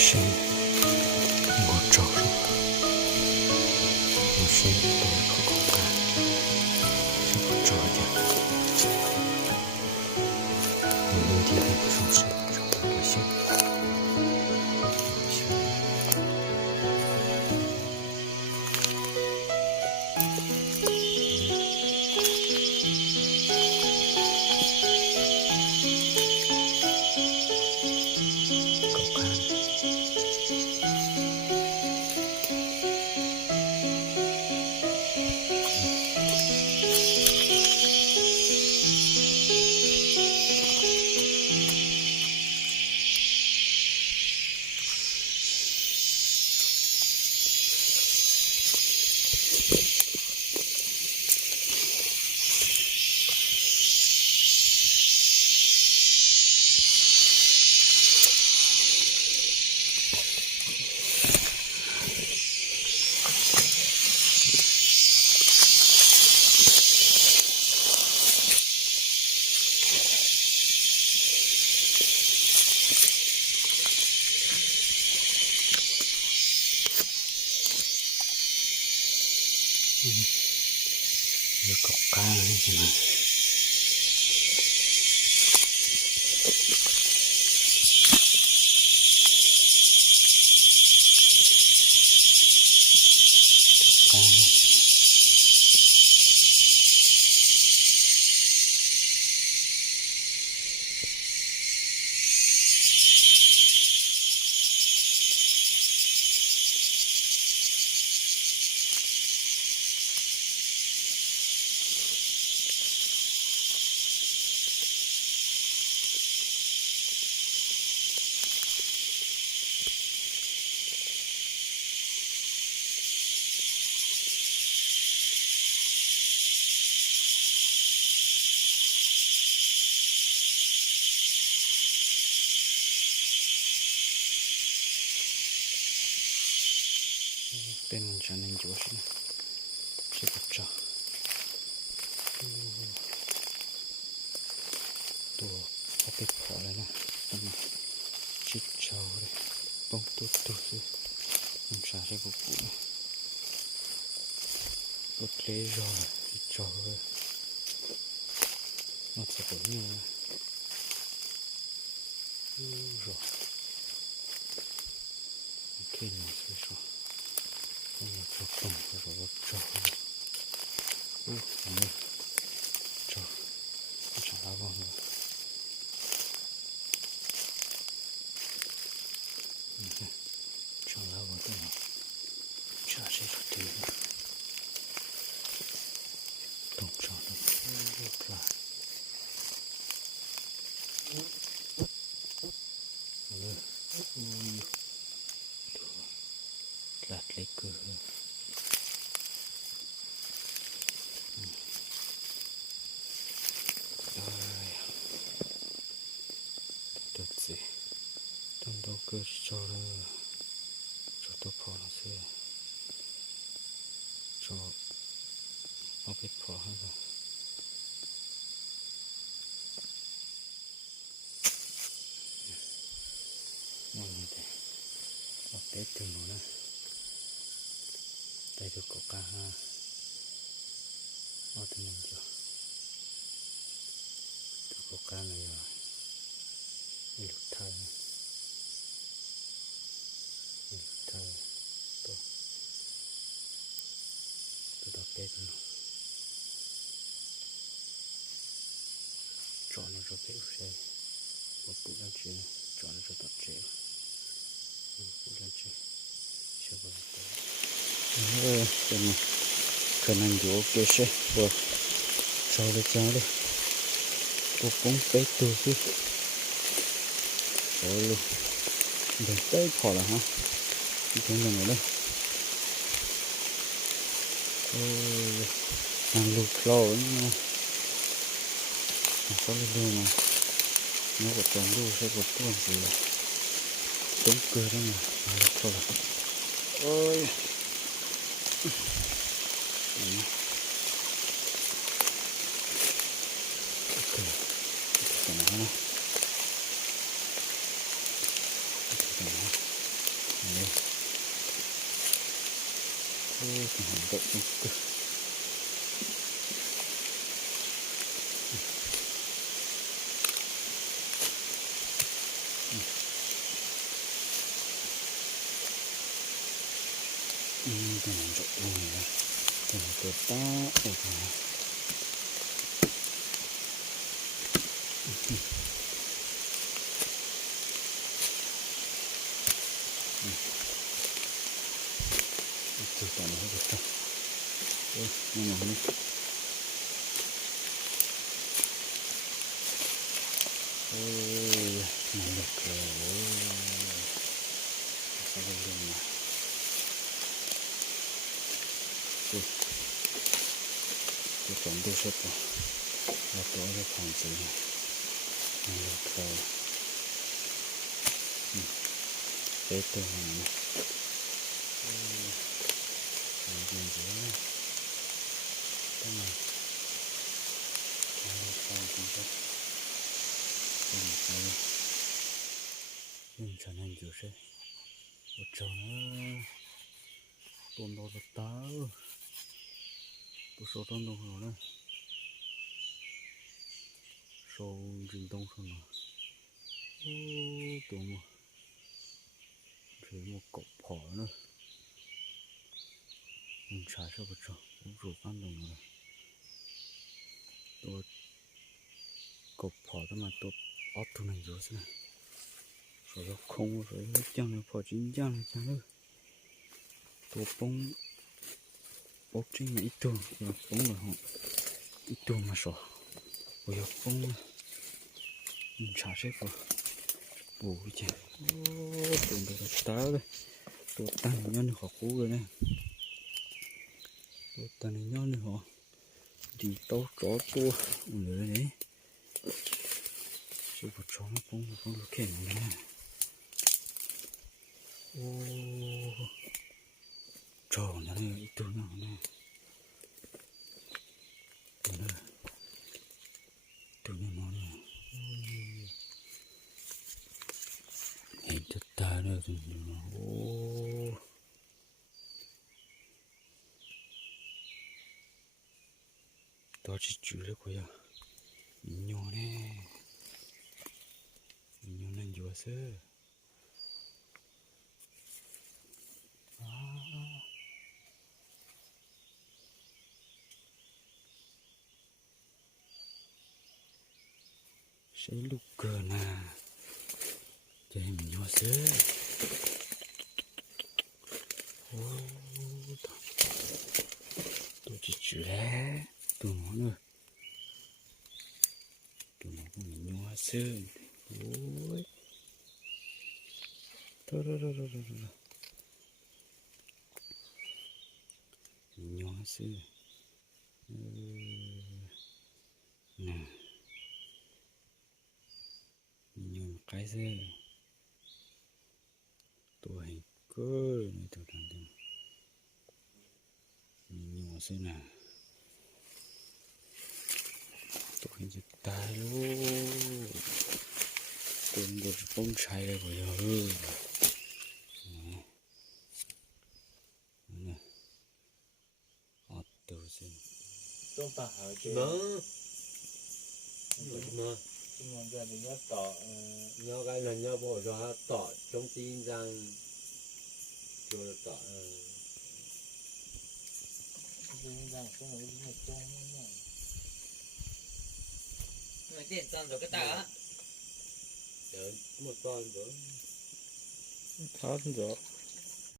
生我找着，我生多可口干，是我找的，我有点不上去了，找我行。有口干是吗？เป็นฉันนั่งอยู่สิชิบะจ้าตัวเอาไปพอแล้วนะต้องมาชิดเช้าเลยป้องตัวสิมันชาใช่ปุ๊บปุ๊บเลยรอชิดเช้าเลยมันจะเป็นยังไงรอโอเคนะสิรอ我做动或者我找我没找我找哪个呢？你看找哪个的呢？这是对的，动找的又来，好了，哦哟，多辣嘞个。等到哥找了，找到跑了噻，找เอาไปพอให้กันนั่นเลยเอาเต็มถึงหนูนะได้ดูกกาฮะเอาตัวนึงจ้ะดูกกาเลยอ่ะมีลูกไทยตัวดอกเบี้ยกันจอดในรถเบลใช่ว่าปุ๊บแล้วจีจอดในรถตัดเจีปุ๊บแล้วจีเชื่อว่าเป็นขนาดอยู่เกษตรว่าชาวเลยจ้าเลยปุ๊บปุ๊บไปตัวสิโอ้ยเดินไปพอแล้วฮะถึงตรงไหนเลยโอ้ยทางลูกโผล่นี่เขาเลยดูมาน้องกดตรงดูใช้กดต้นสิต้นเกลือได้ไหมลูกโผล่โอ้ยเกลือตรงไหนนะตรงไหน cái này rộng luôn này, cái này tôi ta ôi trời. Chưa tao nói được đâu. Ôi, nhưng mà không biết. Ôi, này được rồi. Sao lên lên mà. Ui, cái tổng tôi sắp rồi. Và tôi cái phòng gì này. Này được rồi. Bế tôi này. Này bên dưới này. Cái này. Cái này phòng gì đó. Cái này cái này. Nhưng chẳng nên dù sẽ. Ôi trời ơi. Tồn đồ thật tớ. Tôi số tồn đồ rồi đấy. Số rình đông không nào. Ô, tôi mà. Rồi một cọng phỏ nữa. Mình xài sao vật rồi. Cũng rủ ăn đồng rồi. Tôi cọng phỏ đó mà tôi ót thu này rồi thế này. Rồi nó không rồi hết chăng là phỏ chín chăng là chăng nữa. Tôi bông bốc trên ít tuồng rồi bông rồi họ ít tuồng mà sổ. Bây giờ bông mình xài xếp vào. Ủa chứ. Ô, tuồng được tá đấy. Tôi tăng nhân họ cũ rồi này. Tôi tăng nhân họ đi tao chó tua người đấy. Chứ một chó nó không được khen nữa. Ô, trời nó này ít tuồng nào này. Tuồng nó này. Hình thức ta nữa rồi. Ô. Đó chỉ chủ lực của ya. Nhỏ nè. Nhỏ nên vừa sơ. Sẽ lúc cờ nè. Cho em nhỏ sơ. Ô. Tôi chỉ chủ lẽ. Tôi nói nữa. Tôi nói con nhỏ sơ. Ôi. Đó. Nhỏ sơ. Nè. Nhỏ cái sơ. Tôi hình cơ này tôi làm được. Nhỏ sơ nè. Tôi hình như tài luôn. Tôi một bông trái đây bây giờ. Nè. Ọt từ xem. Trong ta hỏi cái Vâng. Mà nhưng mà mình nhớ tỏ nhớ cái là nhớ bộ cho tỏ trong tin rằng cho tỏ nhưng rằng cái này nó trong nó Mày tiền xong rồi cái tả một con nữa. Tháo rồi.